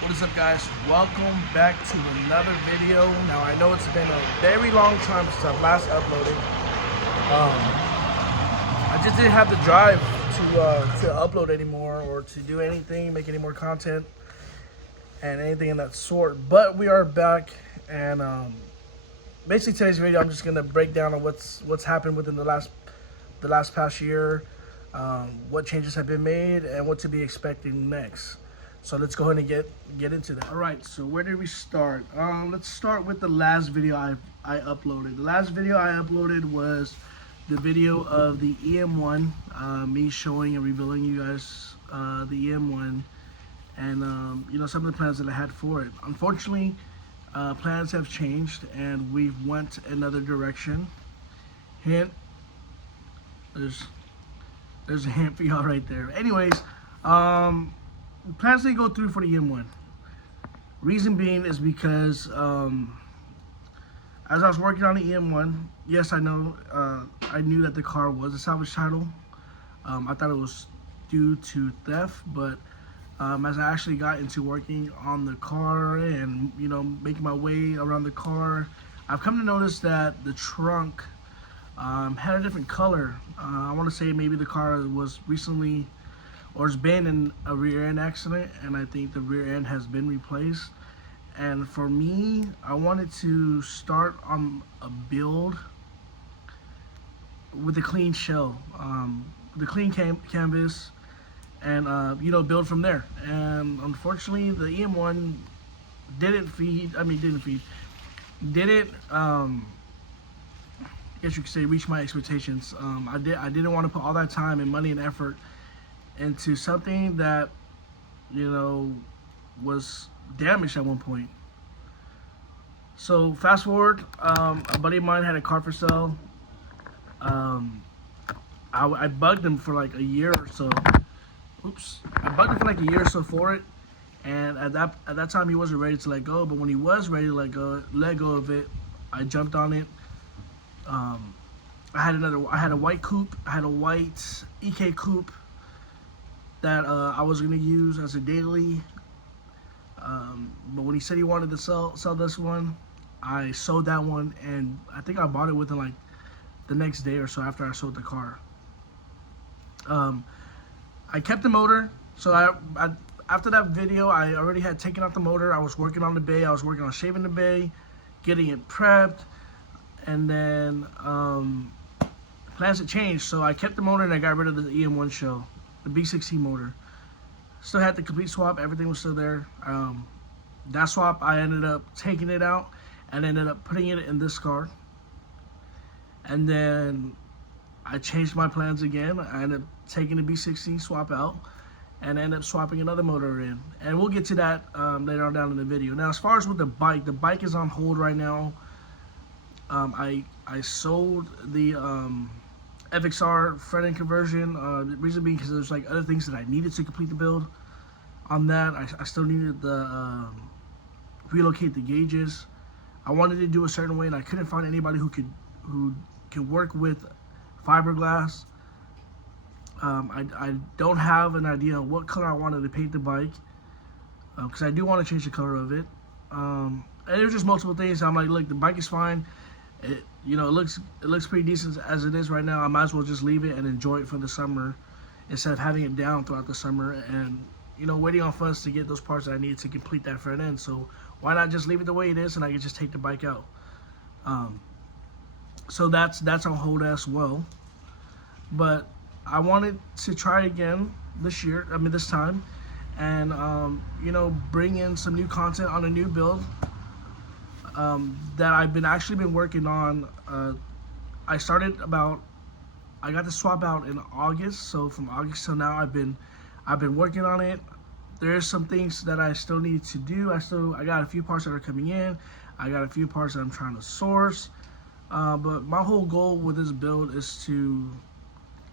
What is up, guys? Welcome back to another video. Now I know it's been a very long time since I last uploaded. I just didn't have the drive to upload anymore or to do anything, make any more content and anything in that sort. But we are back, and basically today's video I'm just gonna break down on what's happened within the last past year, what changes have been made, and what to be expecting next. So let's go ahead and get into that. All right, so where did we start? Let's start with the last video I uploaded. The last video I uploaded was the video of the EM1, me showing and revealing you guys the EM1 and you know, some of the plans that I had for it. Unfortunately, plans have changed and we've went another direction. Hint, there's a hint for y'all right there. Anyways, plans didn't go through for the EM1. Reason being is because as I was working on the EM1, yes, I knew that the car was a salvage title. I thought it was due to theft, but as I actually got into working on the car and, you know, making my way around the car, I've come to notice that the trunk had a different color. I want to say maybe the car was recently or has been in a rear end accident, and I think the rear end has been replaced. And for me, I wanted to start on a build with a clean shell, the clean canvas, and you know, build from there. And unfortunately, the EM1 didn't I guess you could say reach my expectations. I didn't want to put all that time and money and effort into something that, you know, was damaged at one point. So fast forward, a buddy of mine had a car for sale. I bugged him for like a year or so. I bugged him for like a year or so for it, and at that time he wasn't ready to let go. But when he was ready to let go of it, I jumped on it. I had a white coupe. I had a white EK coupe that I was gonna use as a daily, but when he said he wanted to sell this one, I sold that one, and I think I bought it within like the next day or so after I sold the car. I kept the motor, so I after that video I already had taken out the motor. I was working on the bay. I was working on shaving the bay, getting it prepped, and then plans had changed, so I kept the motor and I got rid of the EM1 shell. The B16 motor. Still had the complete swap, everything was still there. That swap, I ended up taking it out and ended up putting it in this car. And then I changed my plans again. I ended up taking the B16 swap out and ended up swapping another motor in. And we'll get to that later on down in the video. Now, as far as with the bike is on hold right now. I sold the FXR front end conversion. The reason being because there's like other things that I needed to complete the build. On that, I still needed the relocate the gauges. I wanted to do a certain way, and I couldn't find anybody who could work with fiberglass. I don't have an idea of what color I wanted to paint the bike, because I do want to change the color of it. And there's just multiple things. I'm like, look, the bike is fine. You know, it looks pretty decent as it is right now. I might as well just leave it and enjoy it for the summer instead of having it down throughout the summer and, you know, waiting on funds to get those parts that I need to complete that front end. So why not just leave it the way it is and I can just take the bike out? So that's on hold as well. But I wanted to try again this time, and you know, bring in some new content on a new build. That I've actually been working on. I got the swap out in August, so from August till now I've been working on it. There's some things that I still need to do. I got a few parts that are coming in. I got a few parts that I'm trying to source. But my whole goal with this build is to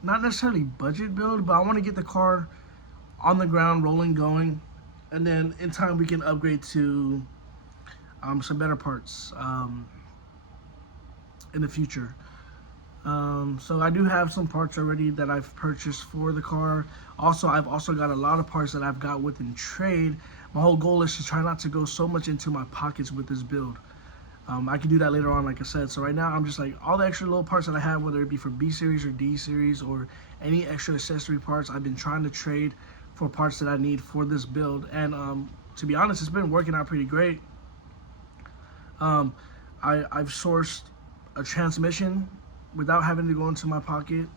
not necessarily budget build, but I want to get the car on the ground, rolling, going, and then in time we can upgrade to some better parts in the future. So I do have some parts already that I've purchased for the car. Also, I've also got a lot of parts that I've got within trade. My whole goal is to try not to go so much into my pockets with this build. I can do that later on, like I said. So right now, I'm just like, all the extra little parts that I have, whether it be for B series or D series or any extra accessory parts, I've been trying to trade for parts that I need for this build. And to be honest, it's been working out pretty great. I've sourced a transmission without having to go into my pocket.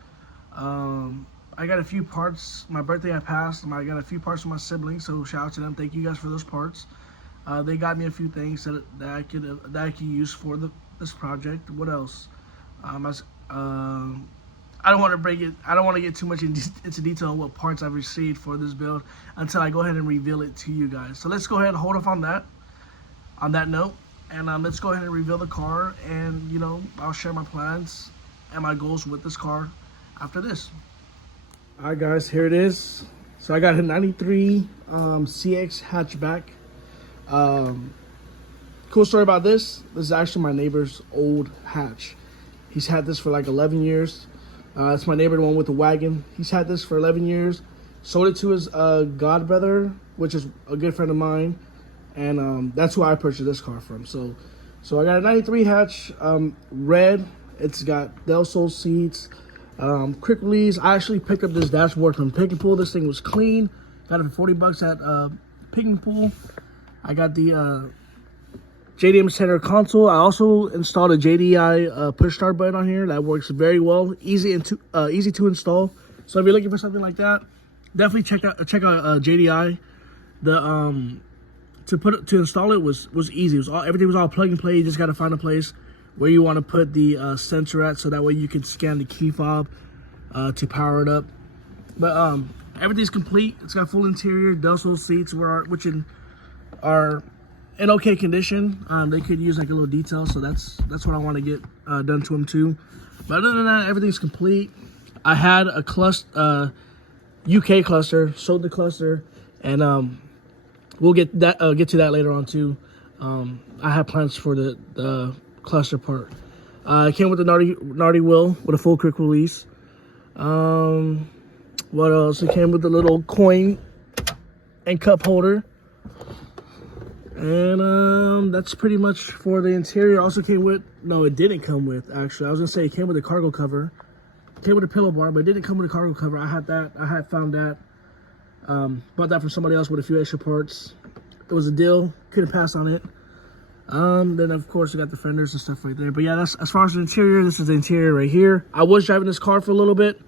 I got a few parts. My birthday I passed. I got a few parts from my siblings, so shout out to them. Thank you guys for those parts. They got me a few things that I could use for this project. What else? I don't want to break it. I don't want to get too much into detail on what parts I've received for this build until I go ahead and reveal it to you guys. So let's go ahead and hold off on that. On that note, and let's go ahead and reveal the car, and you know, I'll share my plans and my goals with this car after this. All right, guys, here it is. So I got a 93 CX hatchback. Cool story about this. This is actually my neighbor's old hatch. He's had this for like 11 years. It's my neighbor, the one with the wagon. He's had this for 11 years. Sold it to his godbrother, which is a good friend of mine. And that's who I purchased this car from. So I got a 93 hatch, red. It's got Del Sol seats, quick release. I actually picked up this dashboard from Pick and Pull. This thing was clean. Got it for 40 bucks at Pick and Pull. I got the JDM center console. I also installed a JDI push start button on here. That works very well. Easy to install. So if you're looking for something like that, definitely check out JDI. To install it was easy. Everything was all plug and play. You just got to find a place where you want to put the sensor at, so that way you can scan the key fob to power it up. But everything's complete. It's got full interior. Del Sol seats which are in okay condition. They could use like a little detail, so that's what I want to get done to them too. But other than that, everything's complete. I had a cluster, UK cluster, sold the cluster, and we'll get to that later on too. I have plans for the cluster part. It came with the Nardi wheel with a full quick release. What else? It came with the little coin and cup holder. And that's pretty much for the interior. Also came with, no, it didn't come with, actually. I was gonna say it came with a cargo cover. It came with a pillow bar, but it didn't come with a cargo cover. I had that. I had found that. Bought that from somebody else with a few extra parts. It was a deal. Couldn't pass on it. Then of course we got the fenders and stuff right there. But yeah, that's as far as the interior. This is the interior right here. I was driving this car for a little bit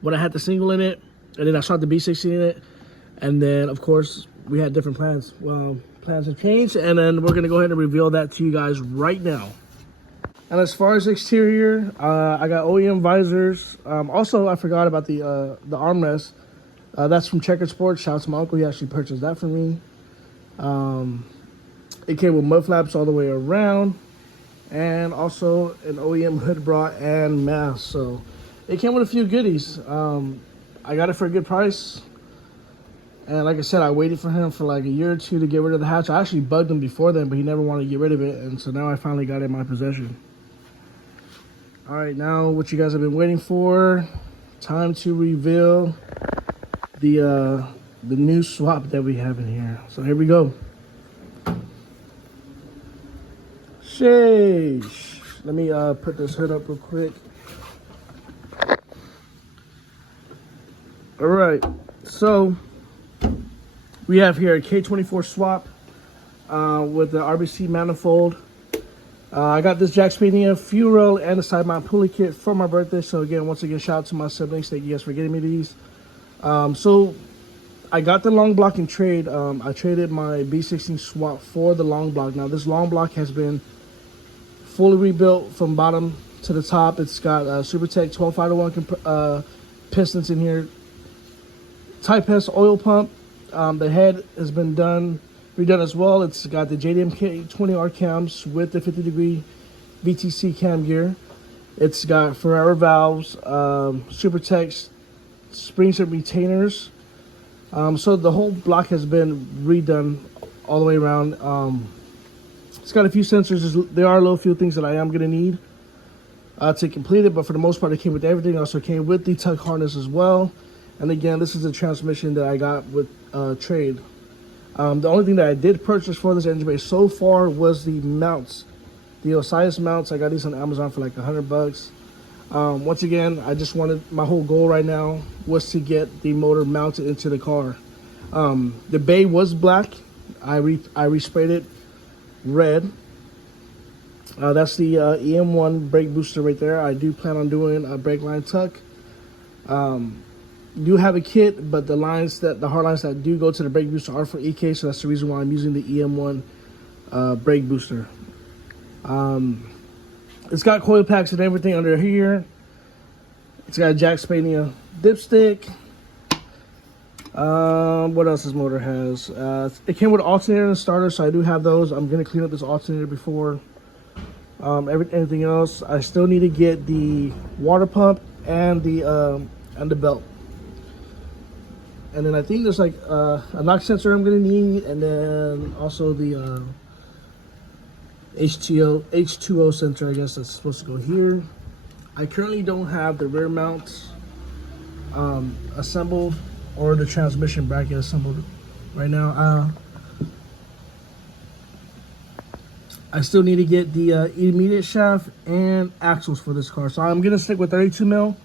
when I had the single in it, and then I shot the B16 in it, and then of course we had different plans. Well, plans have changed, and then we're gonna go ahead and reveal that to you guys right now. And as far as the exterior, I got OEM visors. Also, I forgot about the armrest. That's from Checkered Sports. Shout out to my uncle. He actually purchased that for me. It came with mud flaps all the way around, and also an OEM hood bra and mask. So it came with a few goodies. I got it for a good price. And like I said, I waited for him for like a year or two to get rid of the hatch. I actually bugged him before then, but he never wanted to get rid of it. And so now I finally got it in my possession. All right, now what you guys have been waiting for. Time to reveal the new swap that we have in here. So here we go. Sheesh. Let me put this hood up real quick. All right, so we have here a K24 swap with the RBC manifold. I got this Jacksmania fuel rail and a side mount pulley kit for my birthday. So again, once again, shout out to my siblings. Thank you guys for getting me these. So I got the long block in trade. I traded my B16 swap for the long block. Now this long block has been fully rebuilt from bottom to the top. It's got VTEC 12501 pistons in here. Type S oil pump. The head has been redone as well. It's got the JDM K20R cams with the 50-degree VTC cam gear. It's got Ferrara valves, SuperTech springs and retainers. So the whole block has been redone all the way around. It's got a few sensors. There are a few things that I am going to need. to complete it, but for the most part, it came with everything. It also came with the tuck harness as well. And again, this is the transmission that I got with trade. The only thing that I did purchase for this engine bay so far was the mounts, the Osiris mounts. I got these on Amazon for like $100. Once again, I just wanted, my whole goal right now was to get the motor mounted into the car. The bay was black. I resprayed it red. That's the EM1 brake booster right there. I do plan on doing a brake line tuck. Do have a kit, but the hard lines that do go to the brake booster are for EK, so that's the reason why I'm using the EM1 brake booster. It's got coil packs and everything under here. It's got a Jack Spania dipstick. What else this motor has? It came with an alternator and a starter, so I do have those. I'm gonna clean up this alternator before anything else. I still need to get the water pump and the belt. And then I think there's like a knock sensor I'm gonna need, and then also the H2O sensor, I guess that's supposed to go here. I currently don't have the rear mounts assembled or the transmission bracket assembled right now. I still need to get the intermediate shaft and axles for this car, so I'm gonna stick with 32 mil.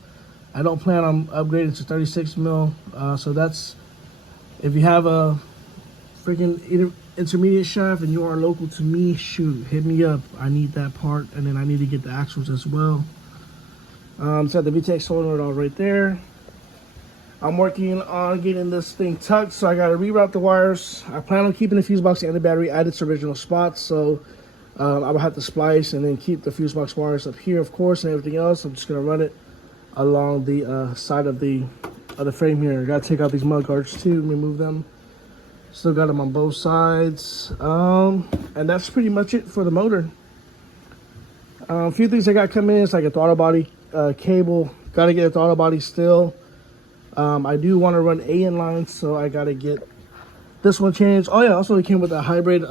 I don't plan on upgrading to 36 mil. So that's, if you have a freaking intermediate shaft and you are local to me, shoot, hit me up. I need that part, and then I need to get the axles as well. So the VTEC solenoid all right there. I'm working on getting this thing tucked, so I gotta reroute the wires. I plan on keeping the fuse box and the battery at its original spots, so I will have to splice and then keep the fuse box wires up here, of course, and everything else. I'm just gonna run it along the side of the frame here. I gotta take out these mud guards too, remove them. Still got them on both sides. And that's pretty much it for the motor. A few things I got coming in. It's like a throttle body cable. Gotta get a throttle body still. I do want to run A inline, so I gotta get this one changed. Oh yeah, also it came with a hybrid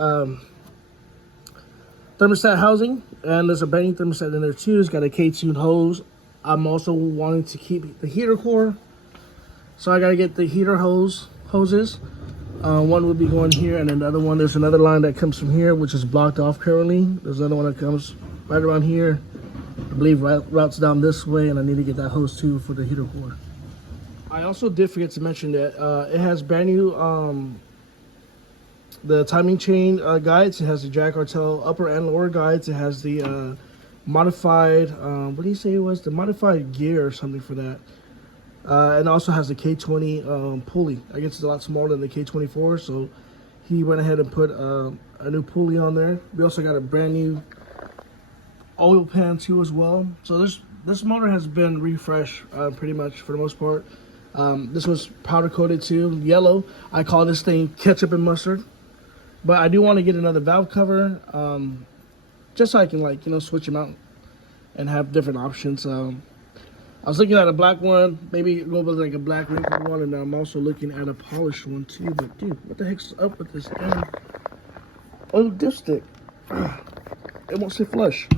thermostat housing, and there's a brand new thermostat in there too. It's got a K-tune hose. I'm also wanting to keep the heater core, so I gotta get the heater hoses. One would be going here, and then the other one, there's another line that comes from here, which is blocked off currently. There's another one that comes right around here. I believe routes down this way, and I need to get that hose too for the heater core. I also did forget to mention that it has brand new the timing chain guides. It has the Jack Artel upper and lower guides. It has the modified, what do you say it was? The modified gear or something for that. And also has the K20 pulley. I guess it's a lot smaller than the K24, so he went ahead and put a new pulley on there. We also got a brand new oil pan too as well. So this motor has been refreshed pretty much for the most part. This was powder coated too, yellow. I call this thing ketchup and mustard. But I do want to get another valve cover, just so I can, like, you know, switch them out and have different options. I was looking at a black one, maybe go with like a black wrinkled one, and I'm also looking at a polished one too. But dude, what the heck's up with this thing? Oh, dipstick. It won't sit flush.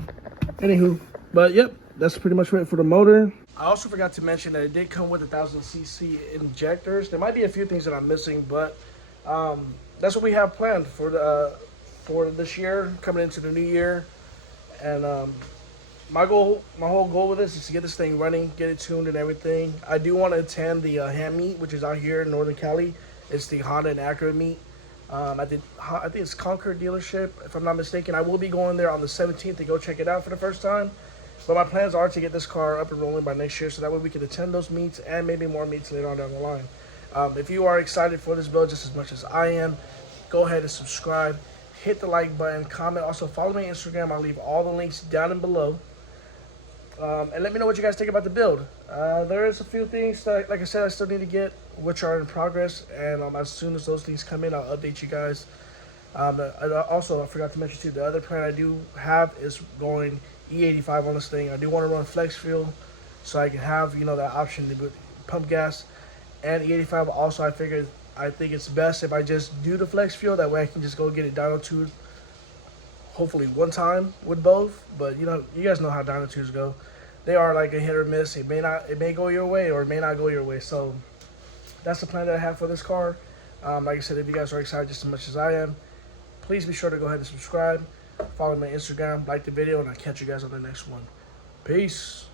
Anywho, but yep, that's pretty much it for the motor. I also forgot to mention that it did come with 1000cc injectors. There might be a few things that I'm missing, but that's what we have planned for this year, coming into the new year. And my whole goal with this is to get this thing running, get it tuned and everything. I do want to attend the ham meet, which is out here in Northern Cali. It's the Honda and Acura meet. I think it's Concord dealership, if I'm not mistaken. I will be going there on the 17th to go check it out for the first time. But my plans are to get this car up and rolling by next year, so that way we can attend those meets and maybe more meets later on down the line. If you are excited for this build just as much as I am, go ahead and subscribe, hit the like button, comment. Also follow me on Instagram. I'll leave all the links down and below. And let me know what you guys think about the build. There is a few things that, like I said, I still need to get, which are in progress. And as soon as those things come in, I'll update you guys. Also, I forgot to mention too, the other plan I do have is going E85 on this thing. I do want to run flex fuel, so I can have, you know, that option to pump gas and E85. Also, I think it's best if I just do the flex fuel. That way I can just go get it dyno tuned, hopefully one time with both. But you know, you guys know how dyno tunes go. they are like a hit or miss. It may go your way or it may not go your way. So that's the plan that I have for this car. Like I said, if you guys are excited just as much as I am, please be sure to go ahead and subscribe. Follow me on Instagram, like the video, and I'll catch you guys on the next one. Peace.